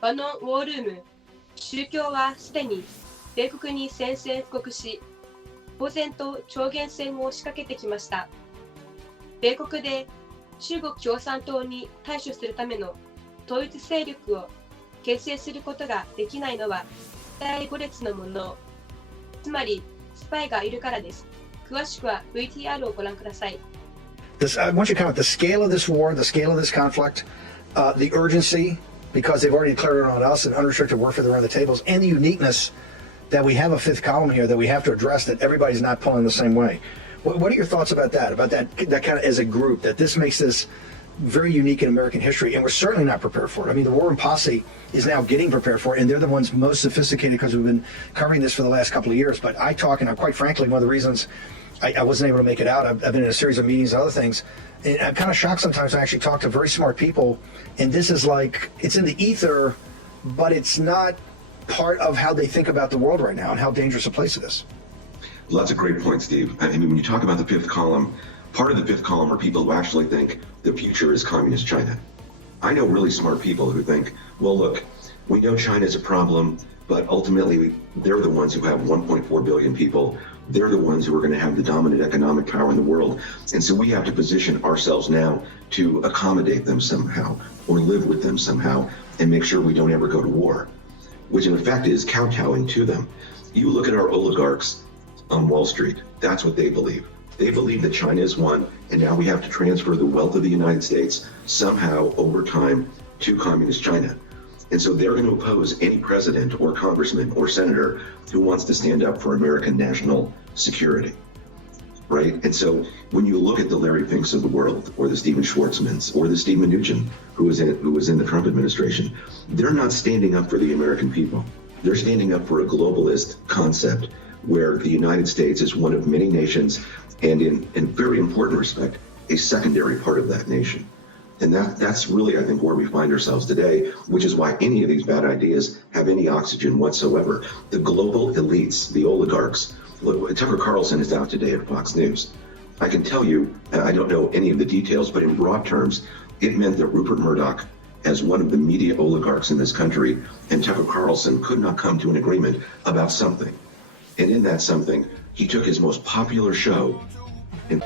ウォールーム、中共は既に米国に宣戦布告し、公然と超限戦を仕掛けてきました。米国で中国共産党に対処するための統一勢力を形成することができないのは第5列のもの、つまりスパイがいるからです。詳しくは VTR をご覧ください。I want you to comment the scale of this war, the scale of this conflict, the urgency, because they've already declared it on us, and unrestricted warfare around the tables, and the uniqueness that we have a fifth column here that we have to address, that everybody's not pulling the same way. What are your thoughts about that kind of as a group, that this makes this very unique in American history, and we're certainly not prepared for it. I mean, the War Room Posse is now getting prepared for it, and they're the ones most sophisticated because we've been covering this for the last couple of years. But I talk, and quite frankly, one of the reasons I wasn't able to make it out, I've been in a series of meetings and other things, and I'm kind of shocked sometimes I actually talk to very smart people, and this is like, it's in the ether, but it's not part of how they think about the world right now and how dangerous a place it is. Well, that's a great point, Steve. I mean, when you talk about the fifth column, part of the fifth column are people who actually think the future is communist China. I know really smart people who think, well, look, we know China is a problem, but ultimately they're the ones who have 1.4 billion people. They're the ones who are going to have the dominant economic power in the world. And so we have to position ourselves now to accommodate them somehow, or live with them somehow, and make sure we don't ever go to war, which in effect is kowtowing to them. You look at our oligarchs on Wall Street, that's what they believe. They believe that China is one, and now we have to transfer the wealth of the United States somehow over time to communist China. And so they're going to oppose any president or congressman or senator who wants to stand up for American national security, right? And so when you look at the Larry Finks of the world, or the Stephen Schwartzmans, or the Steve Mnuchin, who was in the Trump administration, they're not standing up for the American people. They're standing up for a globalist concept where the United States is one of many nations, and in very important respect, a secondary part of that nation. And that's really, I think, where we find ourselves today, which is why any of these bad ideas have any oxygen whatsoever. The global elites, the oligarchs, look, Tucker Carlson is out today at Fox News. I can tell you, I don't know any of the details, but in broad terms, it meant that Rupert Murdoch, as one of the media oligarchs in this country, and Tucker Carlson could not come to an agreement about something. And in that something, he took his most popular show and